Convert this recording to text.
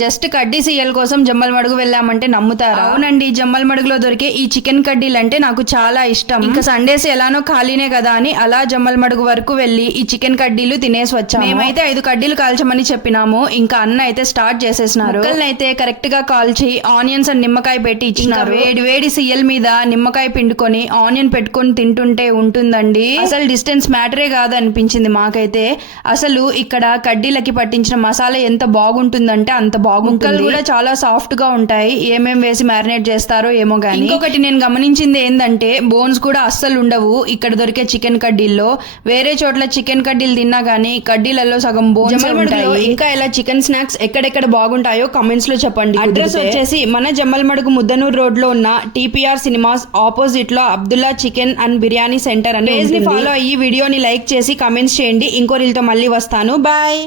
Just కడ్డీ CL కోసం జమ్మలమడుగు వెళ్ళామంటే నమ్ముతారా? అవునండి, జమ్మలమడుగులో దొరికే ఈ చికెన్ కడ్డీలు అంటే నాకు చాలా ఇష్టం. ఇంకా సండేస్ ఎలానో ఖాళీనే కదా అని అలా జమ్మలమడుగు వరకు వెళ్లి ఈ చికెన్ కడ్డీలు తినేసి వచ్చాము. మేమైతే 5 కడ్డీలు కాల్చమని చెప్పినాము. ఇంకా అన్న అయితే స్టార్ట్ చేసేసినారు. అయితే కరెక్ట్ గా కాల్చి ఆనియన్స్ అండ్ నిమ్మకాయ పెట్టి ఇచ్చినారు. వేడి వేడి సీఎల్ మీద నిమ్మకాయ పిండుకొని ఆనియన్ పెట్టుకొని తింటుంటే ఉంటుందండి. అసలు డిస్టెన్స్ మ్యాటరే కాదు అనిపించింది మాకైతే. అసలు ఇక్కడ కడ్డీలకి పట్టించిన మసాలా ఎంత బాగుంటుందంటే అంత ముక్కలు కూడా చాలా సాఫ్ట్ గా ఉంటాయి. ఏమేం వేసి మ్యారినేట్ చేస్తారో ఏమో గానీ. ఇంకొకటి నేను గమనించింది ఏంటంటే బోన్స్ కూడా అస్సలు ఉండవు ఇక్కడ దొరికే చికెన్ కడ్డీల్లో. వేరే చోట్ల చికెన్ కడ్డీలు తిన్నా గానీ కడ్డీలలో సగం బోన్స్ ఉంటాయి. ఇంకా ఇలా చికెన్ స్నాక్స్ ఎక్కడెక్కడ బాగుంటాయో కామెంట్స్ లో చెప్పండి. అడ్రస్ వచ్చేసి మన జమ్మలమడుగు ముద్దనూరు రోడ్ లో ఉన్న టీపీఆర్ సినిమాస్ ఆపోజిట్ లో Abdullah chicken and biryani centre అని. ఫాలో అయ్యి వీడియోని లైక్ చేసి కామెంట్స్ చేయండి. ఇంకో రీల్ తో మళ్ళీ వస్తాను. బాయ్.